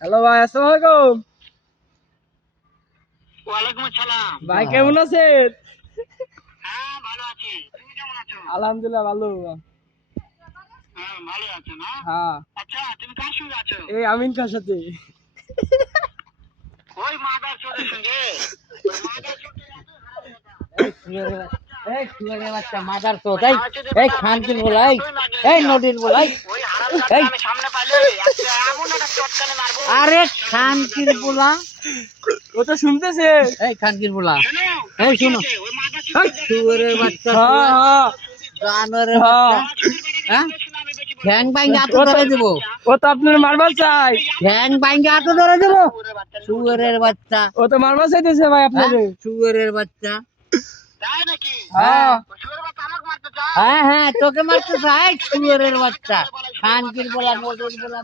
Hello ভাই, আসসালামু আলাইকুম। ওয়ালাইকুম আসসালাম। ভাই কেমন আছেন? হ্যাঁ ভালো আছি, তুমি কেমন আছো? আলহামদুলিল্লাহ ভালো। হ্যাঁ ভালো আছো না? হ্যাঁ, আচ্ছা তুমি কার সঙ্গে আছো? এই আমিন খার সাথে। ওই মাদার চোরের সঙ্গে? ওই মাদার চোরটা এত মাদার তো তাই এই খানকির বলাই এই নদীর বলাই ওই হারামজাদা আমি সামনে পাইলে আজকে এমন একটা চটকানে মারবো। আরে খানকির বলা ও তো শুনতেছে। এই খানকির বলা শোনো, এই শোনো কি হয়েছে? ওই মাদার চোরটা শুয়োরের বাচ্চা হ্যাঁ হ্যাঁ, জানোয়ারের হ্যাঁ। বাচ্চা হ্যাঁ ঠ্যাং বাইঙ্গে হাতে ধরে দেবো ও তো আপনার মারবার চাই। ঠ্যাং বাইঙ্গে হাতে ধরে দেবো শুয়োরের বাচ্চা ও তো মারবার চাইতেছে ভাই আপনাকে। শুয়োরের বাচ্চা তাই নাকি? হ্যাঁ, ওই শুয়োরের বাচ্চা আমাকে মারতে চায়? হ্যাঁ হ্যাঁ তোকে মারতে চাই শুয়োরের বাচ্চা খানকির বলা নদীর বলা